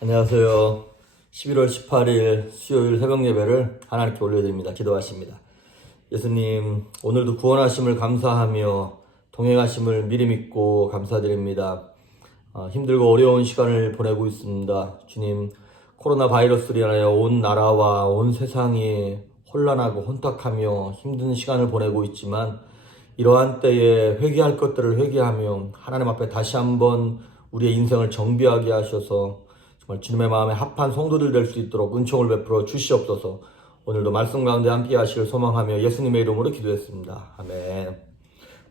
안녕하세요. 11월 18일 수요일 새벽 예배를 하나님께 올려드립니다. 기도하십니다. 예수님, 오늘도 구원하심을 감사하며 동행하심을 미리 믿고 감사드립니다. 힘들고 어려운 시간을 보내고 있습니다. 주님, 코로나 바이러스로 인하여 온 나라와 온 세상이 혼란하고 혼탁하며 힘든 시간을 보내고 있지만 이러한 때에 회개할 것들을 회개하며 하나님 앞에 다시 한번 우리의 인생을 정비하게 하셔서 정말 주님의 마음에 합한 성도들 될 수 있도록 은총을 베풀어 주시옵소서. 오늘도 말씀 가운데 함께 하시길 소망하며 예수님의 이름으로 기도했습니다. 아멘.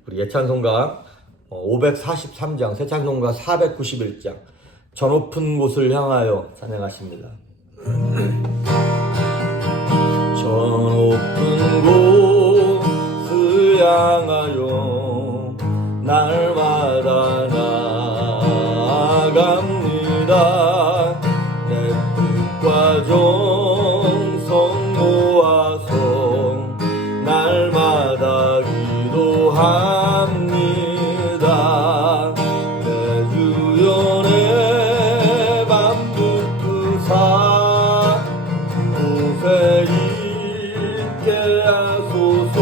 우리 예찬송가 543장, 새 찬송가 491장 저 높은 곳을 향하여 찬양하십니다. 저 높은 곳을 향하여 날마다 나아갑니다. 내 뜻과 정성 모아서 날마다 기도합니다. 내 주연의 맘 붙드사 그곳에 있게 하소서.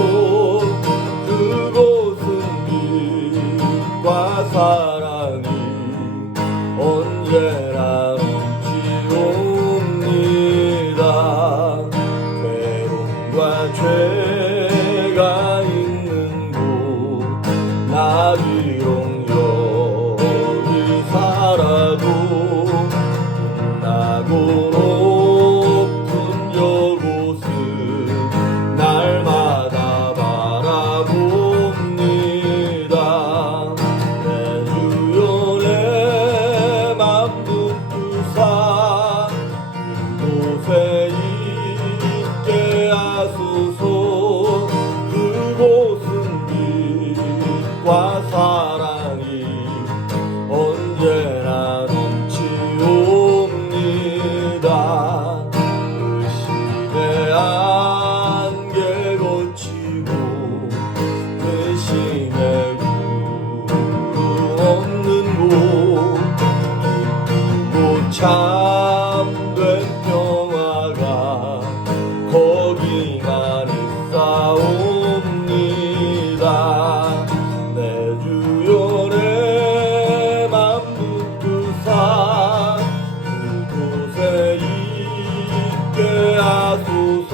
그곳은 빛과 사랑이 언제나 넘치옵니다. 괴로움과 죄가 있는 곳 나 비록 여기 살아도 빛나고 높은 저곳을 날마다 바라봅니다. 내 주연의 맘 붙드사 그곳에 있게 하소서. 그곳은 빛과 사랑이 언제나 넘치옵니다. 의심의 안개 거치고 근심의 구름 없는 곳 깊고 참된 평화가 거기만 있사옵니다. 내 주연의 맘 붙드사 그곳에 있게 하소서.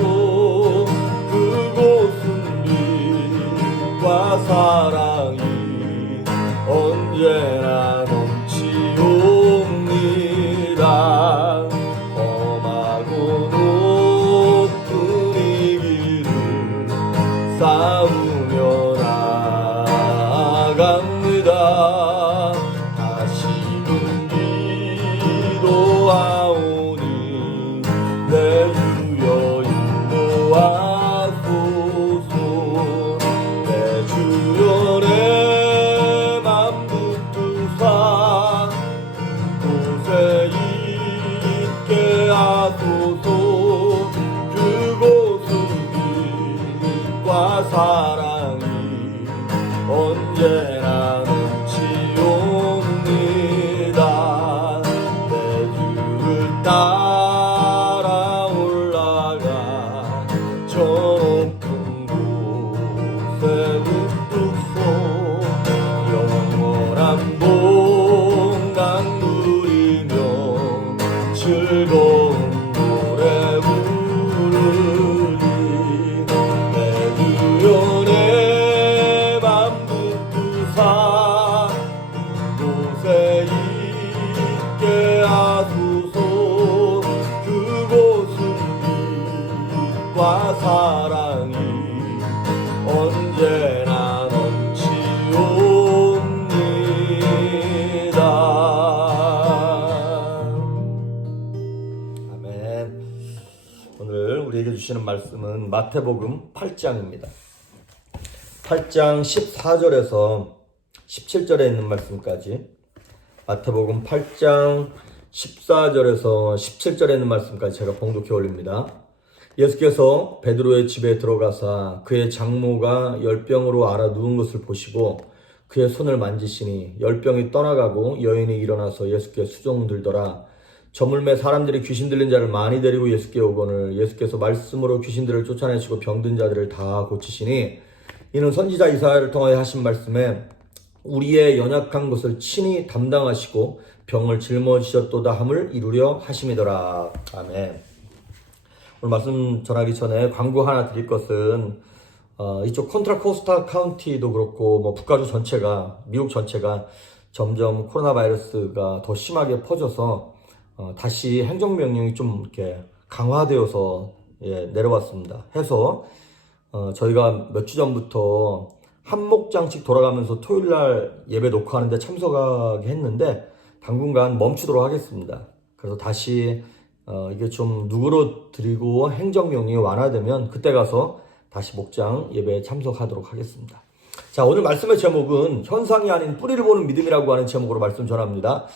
그곳은 빛과 사랑이 언제나 넘치옵니다. 험하고 높은 이 길을 싸우며 나아갑니다. 다시금 기도하오니 내 주여 인도하소서. 내 주연의 맘 붙드사 그곳에 있게 하소서. 그곳은 빛과 사랑이 언제나 넘치옵니다. 내 주를 따라 올라가 저 높은 곳에 우뚝소. 영원한 봉강 누리며 즐거운 노래 부르리. 내 주연의 맘 붙드사 그곳에 있게 하소서. 그곳은 빛과 사랑이 언제나 넘치옵니다. 아멘. 오늘 우리에게 주시는 말씀은 마태복음 8장입니다. 8장 14절에서 17절에 있는 말씀까지, 마태복음 8장 14절에서 17절에 있는 말씀까지 제가 봉독해 올립니다. 예수께서 베드로의 집에 들어가사 그의 장모가 열병으로 앓아 누운 것을 보시고 그의 손을 만지시니 열병이 떠나가고 여인이 일어나서 예수께 수종 들더라. 저물매 사람들이 귀신 들린 자를 많이 데리고 예수께 오거늘 예수께서 말씀으로 귀신들을 쫓아내시고 병든 자들을 다 고치시니 이는 선지자 이사야를 통하여 하신 말씀에 우리의 연약한 것을 친히 담당하시고 병을 짊어지셨도다 함을 이루려 하심이더라. 아멘. 오늘 말씀 전하기 전에 광고 하나 드릴 것은 이쪽 컨트라코스타 카운티도 그렇고 뭐 북가주 전체가 미국 전체가 점점 코로나 바이러스가 더 심하게 퍼져서 다시 행정명령이 좀 이렇게 강화되어서 내려왔습니다. 해서 저희가 몇 주 전부터 한 목장씩 돌아가면서 토요일날 예배 녹화하는데 참석하게 했는데 당분간 멈추도록 하겠습니다. 그래서 다시 이게 좀 누그러뜨리고 행정명령이 완화되면 그때 가서 다시 목장 예배에 참석하도록 하겠습니다. 자, 오늘 말씀의 제목은 현상이 아닌 뿌리를 보는 믿음이라고 하는 제목으로 말씀 전합니다.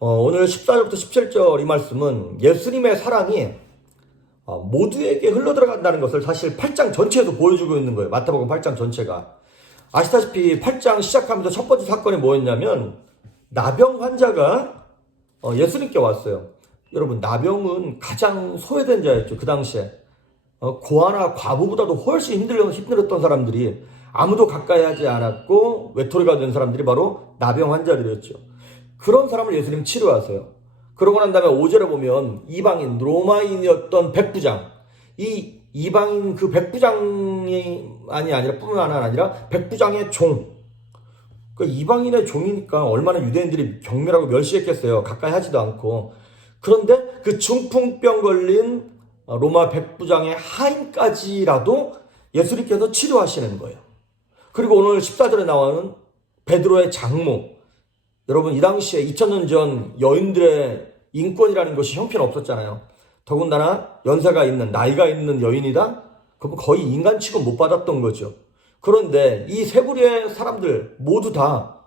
오늘 14절부터 17절 이 말씀은 예수님의 사랑이 모두에게 흘러들어간다는 것을 사실 8장 전체에도 보여주고 있는 거예요. 마태복음 8장 전체가. 아시다시피 8장 시작하면서 첫 번째 사건이 뭐였냐면 나병 환자가 예수님께 왔어요. 여러분, 나병은 가장 소외된 자였죠. 그 당시에 고아나 과부보다도 훨씬 힘들었던 사람들이 아무도 가까이 하지 않았고 외톨이가 된 사람들이 바로 나병 환자들이었죠. 그런 사람을 예수님 치료하세요. 그러고 난 다음에 5절에 보면 이방인 로마인이었던 백부장, 이 이방인 그 백부장이 아니라 뿐만 아니라 백부장의 종, 그 이방인의 종이니까 얼마나 유대인들이 경멸하고 멸시했겠어요. 가까이 하지도 않고. 그런데 그 중풍병 걸린 로마 백부장의 하인까지라도 예수님께서 치료하시는 거예요. 그리고 오늘 14절에 나오는 베드로의 장모. 여러분, 이 당시에 2000년 전 여인들의 인권이라는 것이 형편없었잖아요. 더군다나 연세가 있는, 나이가 있는 여인이다? 그럼 거의 인간 취급 못 받았던 거죠. 그런데 이 세 부류의 사람들 모두 다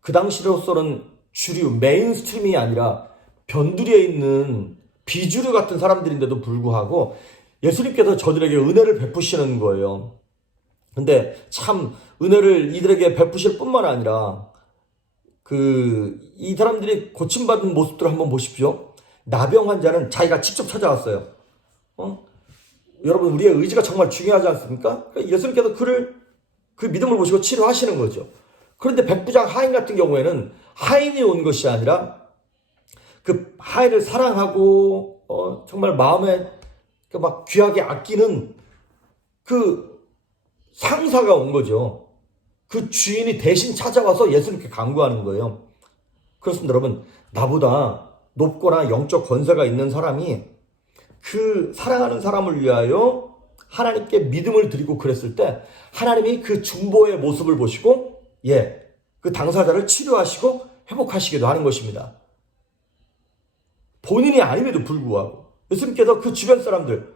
그 당시로서는 주류, 메인스트림이 아니라 변두리에 있는 비주류 같은 사람들인데도 불구하고 예수님께서 저들에게 은혜를 베푸시는 거예요. 근데 참 은혜를 이들에게 베푸실 뿐만 아니라 이 사람들이 고침받은 모습들을 한번 보십시오. 나병 환자는 자기가 직접 찾아왔어요. 여러분, 우리의 의지가 정말 중요하지 않습니까? 예수님께서 그 믿음을 보시고 치료하시는 거죠. 그런데 백부장 하인 같은 경우에는 하인이 온 것이 아니라 그 하인을 사랑하고 정말 마음에 막 귀하게 아끼는 그 상사가 온 거죠. 그 주인이 대신 찾아와서 예수님께 간구하는 거예요. 그렇습니다, 여러분. 나보다 높거나 영적 권세가 있는 사람이 그 사랑하는 사람을 위하여 하나님께 믿음을 드리고 그랬을 때 하나님이 그 중보의 모습을 보시고 그 당사자를 치료하시고 회복하시기도 하는 것입니다. 본인이 아님에도 불구하고 예수님께서 그 주변 사람들,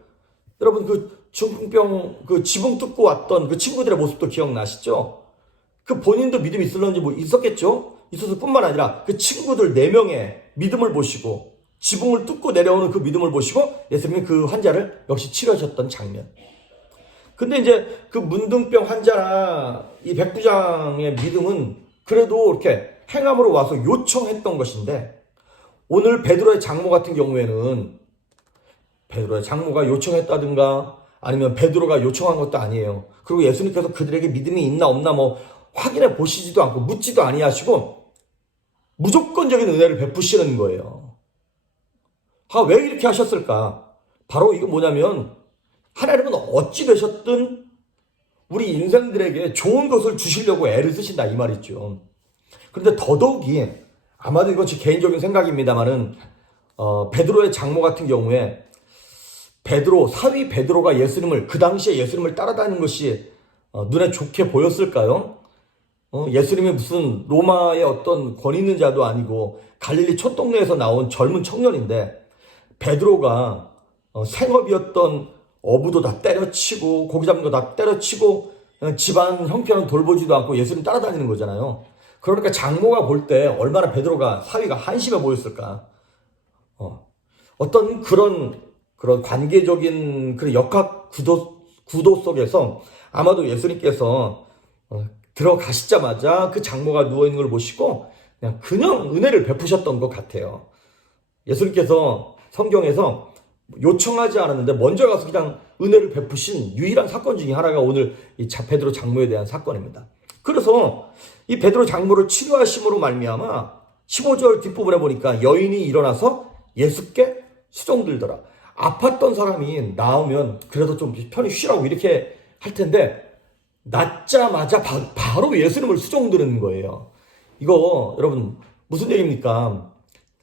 여러분 그 중풍병 그 지붕 뚫고 왔던 그 친구들의 모습도 기억나시죠? 그 본인도 믿음이 있을런지 뭐 있었겠죠? 있었을 뿐만 아니라 그 친구들 4명의 믿음을 보시고 지붕을 뚫고 내려오는 그 믿음을 보시고 예수님이 그 환자를 역시 치료하셨던 장면. 근데 이제 그 문둥병 환자나 이 백부장의 믿음은 그래도 이렇게 행함으로 와서 요청했던 것인데 오늘 베드로의 장모 같은 경우에는 베드로의 장모가 요청했다든가 아니면 베드로가 요청한 것도 아니에요. 그리고 예수님께서 그들에게 믿음이 있나 없나 뭐 확인해 보시지도 않고 묻지도 아니하시고 무조건적인 은혜를 베푸시는 거예요. 왜 이렇게 하셨을까? 바로 이거 뭐냐면 하나님은 어찌 되셨든 우리 인생들에게 좋은 것을 주시려고 애를 쓰신다 이 말이죠. 그런데 더더욱이 아마도 이건 제 개인적인 생각입니다만은 베드로의 장모 같은 경우에 사위 베드로가 그 당시에 예수님을 따라다니는 것이 눈에 좋게 보였을까요? 예수님이 무슨 로마의 어떤 권위 있는 자도 아니고 갈릴리 촌동네에서 나온 젊은 청년인데 베드로가 생업이었던 어부도 다 때려치고 고기 잡는 거 다 때려치고 집안 형편은 돌보지도 않고 예수님 따라다니는 거잖아요. 그러니까 장모가 볼 때 얼마나 베드로가 사위가 한심해 보였을까. 어떤 그런 관계적인 그런 역학 구도 속에서 아마도 예수님께서 들어가시자마자 그 장모가 누워있는 걸 보시고 그냥 은혜를 베푸셨던 것 같아요. 예수님께서 성경에서 요청하지 않았는데 먼저 가서 그냥 은혜를 베푸신 유일한 사건 중에 하나가 오늘 이 베드로 장모에 대한 사건입니다. 그래서 이 베드로 장모를 치료하심으로 말미암아 15절 뒷부분에 보니까 여인이 일어나서 예수께 수종들더라. 아팠던 사람이 나오면 그래도 좀 편히 쉬라고 이렇게 할 텐데 낫자마자 바로 예수님을 수종드는 거예요. 이거 여러분 무슨 얘기입니까?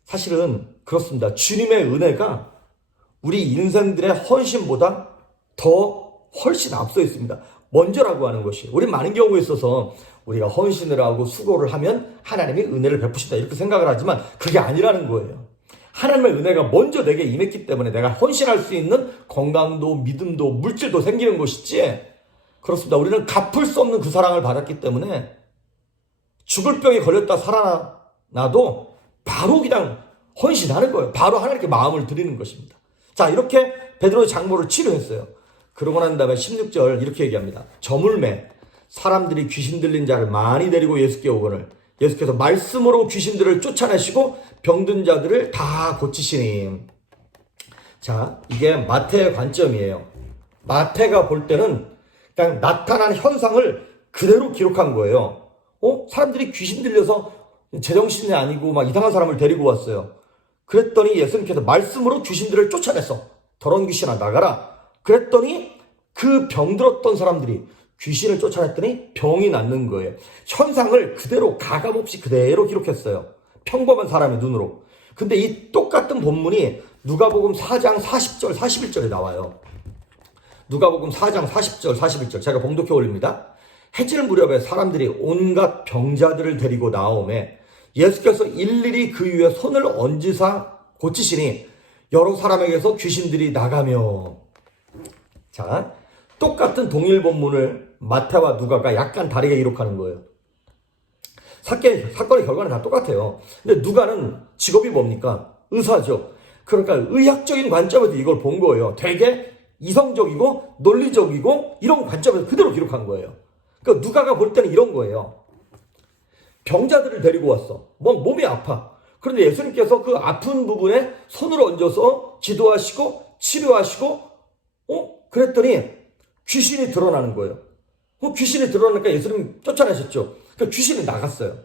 사실은 그렇습니다. 주님의 은혜가 우리 인생들의 헌신보다 더 훨씬 앞서 있습니다. 먼저라고 하는 것이. 우리 많은 경우에 있어서 우리가 헌신을 하고 수고를 하면 하나님이 은혜를 베푸신다 이렇게 생각을 하지만 그게 아니라는 거예요. 하나님의 은혜가 먼저 내게 임했기 때문에 내가 헌신할 수 있는 건강도 믿음도 물질도 생기는 것이지. 그렇습니다. 우리는 갚을 수 없는 그 사랑을 받았기 때문에 죽을 병에 걸렸다 살아나도 바로 그냥 헌신하는 거예요. 바로 하나님께 마음을 드리는 것입니다. 자, 이렇게 베드로의 장모를 치료했어요. 그러고 난 다음에 16절 이렇게 얘기합니다. 저물매 사람들이 귀신 들린 자를 많이 데리고 예수께 오거늘 예수께서 말씀으로 귀신들을 쫓아내시고 병든 자들을 다 고치시니. 자, 이게 마태의 관점이에요. 마태가 볼 때는 그냥 나타난 현상을 그대로 기록한 거예요. 사람들이 귀신 들려서 제정신이 아니고 막 이상한 사람을 데리고 왔어요. 그랬더니 예수님께서 말씀으로 귀신들을 쫓아냈어. 더러운 귀신아 나가라. 그랬더니 그 병들었던 사람들이 귀신을 쫓아냈더니 병이 낫는 거예요. 현상을 그대로 가감없이 그대로 기록했어요. 평범한 사람의 눈으로. 근데 이 똑같은 본문이 누가복음 4장 40절 41절에 나와요. 누가복음 4장 40절 41절 제가 봉독해 올립니다. 해질 무렵에 사람들이 온갖 병자들을 데리고 나오매 예수께서 일일이 그 위에 손을 얹으사 고치시니 여러 사람에게서 귀신들이 나가며. 자, 똑같은 동일 본문을 마태와 누가가 약간 다르게 기록하는 거예요. 사건의 결과는 다 똑같아요. 근데 누가는 직업이 뭡니까? 의사죠. 그러니까 의학적인 관점에서 이걸 본 거예요. 되게 이성적이고 논리적이고 이런 관점에서 그대로 기록한 거예요. 그러니까 누가가 볼 때는 이런 거예요. 병자들을 데리고 왔어. 몸이 아파. 그런데 예수님께서 그 아픈 부분에 손을 얹어서 기도하시고 치료하시고 그랬더니 귀신이 드러나는 거예요. 귀신이 드러나니까 예수님 쫓아내셨죠. 그러니까 귀신이 나갔어요.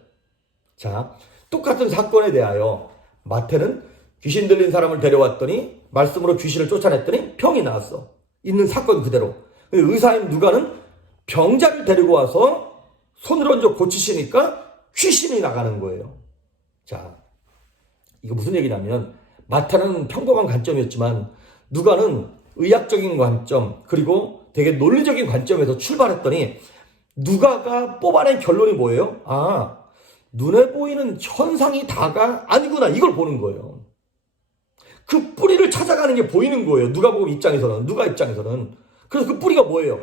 자, 똑같은 사건에 대하여 마태는 귀신 들린 사람을 데려왔더니 말씀으로 귀신을 쫓아냈더니 병이 나았어. 있는 사건 그대로. 의사인 누가는 병자를 데리고 와서 손을 얹어 고치시니까 귀신이 나가는 거예요. 자, 이거 무슨 얘기냐면 마태는 평범한 관점이었지만 누가는 의학적인 관점 그리고 되게 논리적인 관점에서 출발했더니 누가가 뽑아낸 결론이 뭐예요? 눈에 보이는 현상이 다가 아니구나 이걸 보는 거예요. 그 뿌리를 찾아가는 게 보이는 거예요. 누가 입장에서는. 그래서 그 뿌리가 뭐예요?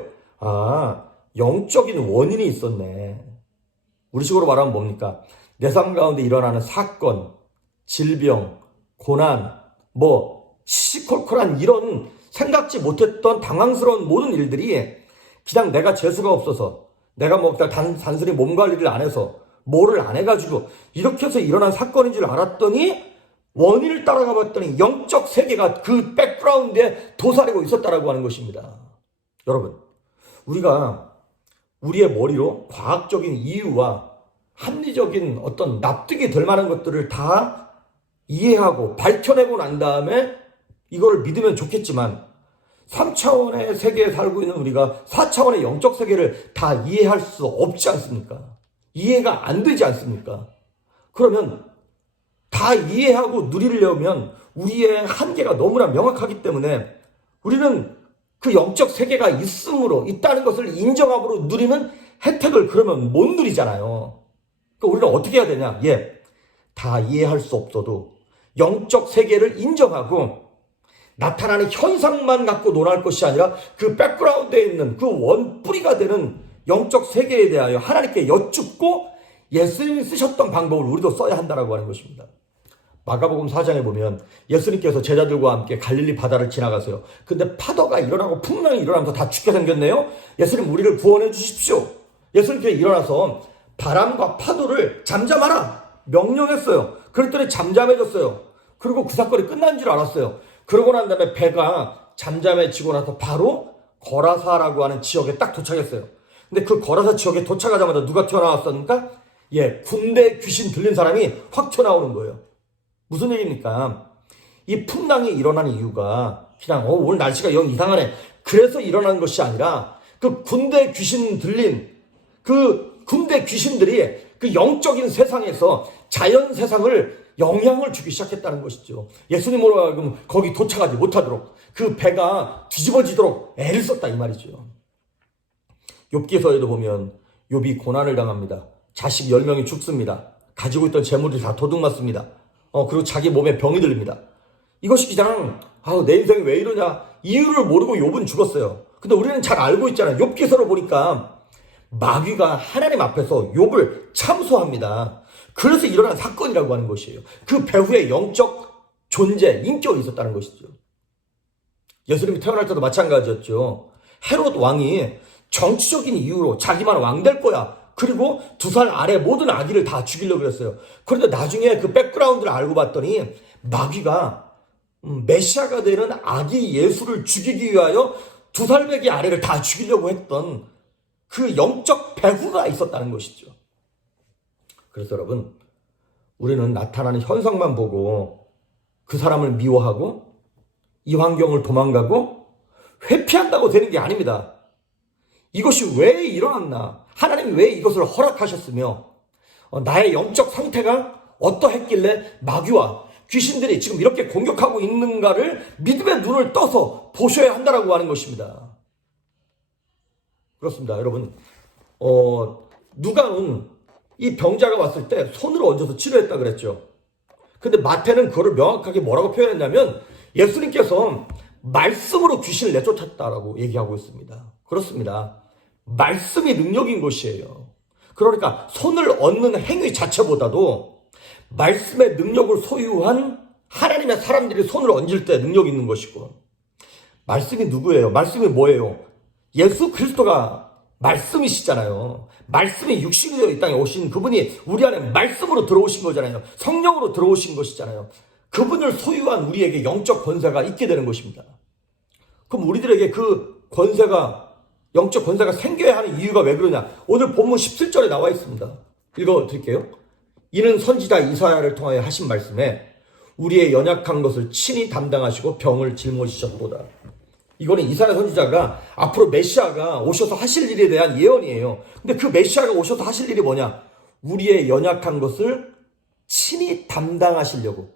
영적인 원인이 있었네. 우리식으로 말하면 뭡니까? 내 삶 가운데 일어나는 사건, 질병, 고난, 시시콜콜한 이런 생각지 못했던 당황스러운 모든 일들이 그냥 내가 재수가 없어서 내가 단순히 몸 관리를 안 해서 뭐를 안 해가지고 이렇게 해서 일어난 사건인 줄 알았더니 원인을 따라가 봤더니 영적 세계가 그 백그라운드에 도사리고 있었다라고 하는 것입니다. 여러분, 우리가 우리의 머리로 과학적인 이유와 합리적인 어떤 납득이 될 만한 것들을 다 이해하고 밝혀내고 난 다음에 이거를 믿으면 좋겠지만 3차원의 세계에 살고 있는 우리가 4차원의 영적 세계를 다 이해할 수 없지 않습니까? 이해가 안 되지 않습니까? 그러면 다 이해하고 누리려면 우리의 한계가 너무나 명확하기 때문에 우리는 그 영적 세계가 있다는 것을 인정함으로 누리는 혜택을 그러면 못 누리잖아요. 그러니까 우리는 어떻게 해야 되냐? 다 이해할 수 없어도 영적 세계를 인정하고 나타나는 현상만 갖고 논할 것이 아니라 그 백그라운드에 있는 그 원뿌리가 되는 영적 세계에 대하여 하나님께 여쭙고 예수님이 쓰셨던 방법을 우리도 써야 한다고 하는 것입니다. 마가복음 4장에 보면 예수님께서 제자들과 함께 갈릴리 바다를 지나가세요. 근데 파도가 일어나고 풍랑이 일어나면서 다 죽게 생겼네요. 예수님 우리를 구원해 주십시오. 예수님께서 일어나서 바람과 파도를 잠잠하라 명령했어요. 그랬더니 잠잠해졌어요. 그리고 그 사건이 끝난 줄 알았어요. 그러고 난 다음에 배가 잠잠해지고 나서 바로 거라사라고 하는 지역에 딱 도착했어요. 근데 그 거라사 지역에 도착하자마자 누가 튀어나왔습니까? 예, 군대 귀신 들린 사람이 확 튀어나오는 거예요. 무슨 얘기입니까? 이 풍랑이 일어나는 이유가 그냥 오늘 날씨가 영 이상하네, 그래서 일어난 것이 아니라 그 군대 귀신 들린 그 군대 귀신들이 그 영적인 세상에서 자연 세상을 영향을 주기 시작했다는 것이죠. 예수님으로 하여금 거기 도착하지 못하도록, 그 배가 뒤집어지도록 애를 썼다 이 말이죠. 욥기서에도 보면 욥이 고난을 당합니다. 자식 10명이 죽습니다. 가지고 있던 재물이 다 도둑맞습니다. 그리고 자기 몸에 병이 들립니다. 이것이 그냥 내 인생이 왜 이러냐, 이유를 모르고 욥은 죽었어요. 근데 우리는 잘 알고 있잖아요. 욥기서를 보니까 마귀가 하나님 앞에서 욥을 참소합니다. 그래서 일어난 사건이라고 하는 것이에요. 그 배후에 영적 존재, 인격이 있었다는 것이죠. 예수님이 태어날 때도 마찬가지였죠. 헤롯 왕이 정치적인 이유로 자기만 왕 될 거야, 그리고 2살 아래 모든 아기를 다 죽이려고 그랬어요. 그런데 나중에 그 백그라운드를 알고 봤더니 마귀가 메시아가 되는 아기 예수를 죽이기 위하여 2살 배기 아래를 다 죽이려고 했던 그 영적 배후가 있었다는 것이죠. 그래서 여러분, 우리는 나타나는 현상만 보고 그 사람을 미워하고 이 환경을 도망가고 회피한다고 되는 게 아닙니다. 이것이 왜 일어났나? 하나님이 왜 이것을 허락하셨으며 나의 영적 상태가 어떠했길래 마귀와 귀신들이 지금 이렇게 공격하고 있는가를 믿음의 눈을 떠서 보셔야 한다라고 하는 것입니다. 그렇습니다. 여러분, 누가는 이 병자가 왔을 때 손으로 얹어서 치료했다 그랬죠. 근데 마태는 그거를 명확하게 뭐라고 표현했냐면 예수님께서 말씀으로 귀신을 내쫓았다라고 얘기하고 있습니다. 그렇습니다. 말씀이 능력인 것이에요. 그러니까 손을 얹는 행위 자체보다도 말씀의 능력을 소유한 하나님의 사람들이 손을 얹을 때 능력이 있는 것이고, 말씀이 누구예요? 말씀이 뭐예요? 예수 그리스도가 말씀이시잖아요. 말씀이 육신이 되어 이 땅에 오신 그분이 우리 안에 말씀으로 들어오신 거잖아요. 성령으로 들어오신 것이잖아요. 그분을 소유한 우리에게 영적 권세가 있게 되는 것입니다. 그럼 우리들에게 그 권세가, 영적 권세가 생겨야 하는 이유가 왜 그러냐? 오늘 본문 17절에 나와 있습니다. 읽어드릴게요. 이는 선지자 이사야를 통하여 하신 말씀에 우리의 연약한 것을 친히 담당하시고 병을 짊어지셨도다. 이거는 이사야 선지자가 앞으로 메시아가 오셔서 하실 일에 대한 예언이에요. 근데 그 메시아가 오셔서 하실 일이 뭐냐? 우리의 연약한 것을 친히 담당하시려고.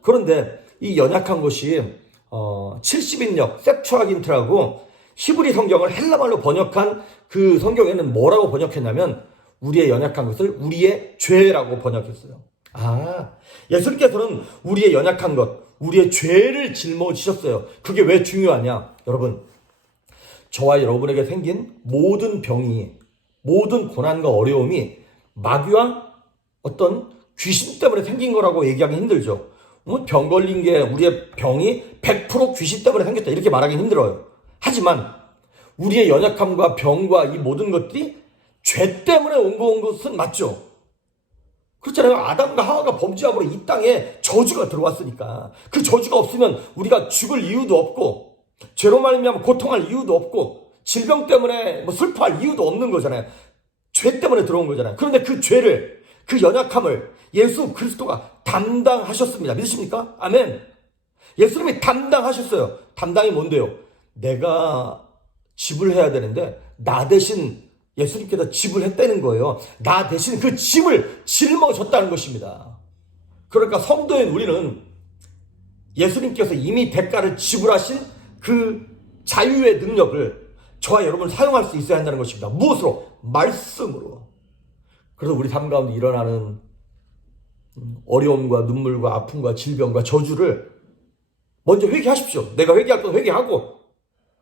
그런데 이 연약한 것이 70인역 셉투아긴트라고 히브리 성경을 헬라말로 번역한 그 성경에는 뭐라고 번역했냐면 우리의 연약한 것을 우리의 죄라고 번역했어요. 예수님께서는 우리의 연약한 것, 우리의 죄를 짊어지셨어요. 그게 왜 중요하냐? 여러분, 저와 여러분에게 생긴 모든 병이, 모든 고난과 어려움이 마귀와 어떤 귀신 때문에 생긴 거라고 얘기하기 힘들죠. 병 걸린 게, 우리의 병이 100% 귀신 때문에 생겼다 이렇게 말하기 힘들어요. 하지만 우리의 연약함과 병과 이 모든 것들이 죄 때문에 온 것은 맞죠. 그렇잖아요. 아담과 하와가 범죄함으로 이 땅에 저주가 들어왔으니까 그 저주가 없으면 우리가 죽을 이유도 없고, 죄로 말미암아 고통할 이유도 없고, 질병 때문에 슬퍼할 이유도 없는 거잖아요. 죄 때문에 들어온 거잖아요. 그런데 그 죄를, 그 연약함을 예수 그리스도가 담당하셨습니다. 믿으십니까? 아멘. 예수님이 담당하셨어요. 담당이 뭔데요? 내가 지불해야 되는데 나 대신 예수님께서 지불했다는 거예요. 나 대신 그 짐을 짊어졌다는 것입니다. 그러니까 성도인 우리는 예수님께서 이미 대가를 지불하신 그 자유의 능력을 저와 여러분 사용할 수 있어야 한다는 것입니다. 무엇으로? 말씀으로. 그래서 우리 삶 가운데 일어나는 어려움과 눈물과 아픔과 질병과 저주를 먼저 회개하십시오. 내가 회개할 건 회개하고,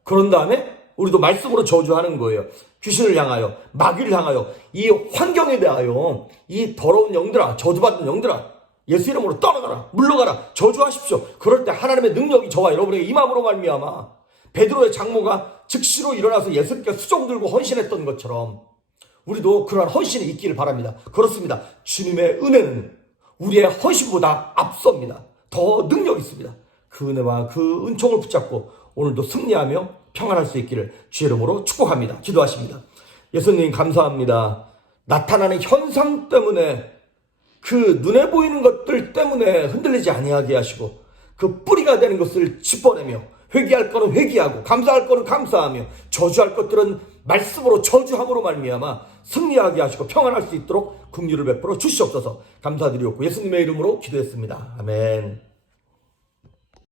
그런 다음에 우리도 말씀으로 저주하는 거예요. 귀신을 향하여, 마귀를 향하여, 이 환경에 대하여 이 더러운 영들아, 저주받은 영들아, 예수 이름으로 떠나가라, 물러가라, 저주하십시오. 그럴 때 하나님의 능력이 저와 여러분에게 임함으로 말미암아 베드로의 장모가 즉시로 일어나서 예수님께 수종 들고 헌신했던 것처럼 우리도 그러한 헌신이 있기를 바랍니다. 그렇습니다. 주님의 은혜는 우리의 헌신보다 앞섭니다. 더 능력 있습니다. 그 은혜와 그 은총을 붙잡고 오늘도 승리하며 평안할 수 있기를 주의 이름으로 축복합니다. 기도하십니다. 예수님 감사합니다. 나타나는 현상 때문에 그 눈에 보이는 것들 때문에 흔들리지 아니하게 하시고 그 뿌리가 되는 것을 짚어내며 회개할 거는 회개하고 감사할 거는 감사하며 저주할 것들은 말씀으로 저주함으로 말미암아 승리하게 하시고 평안할 수 있도록 긍휼을 베풀어 주시옵소서. 감사드리옵고 예수님의 이름으로 기도했습니다. 아멘.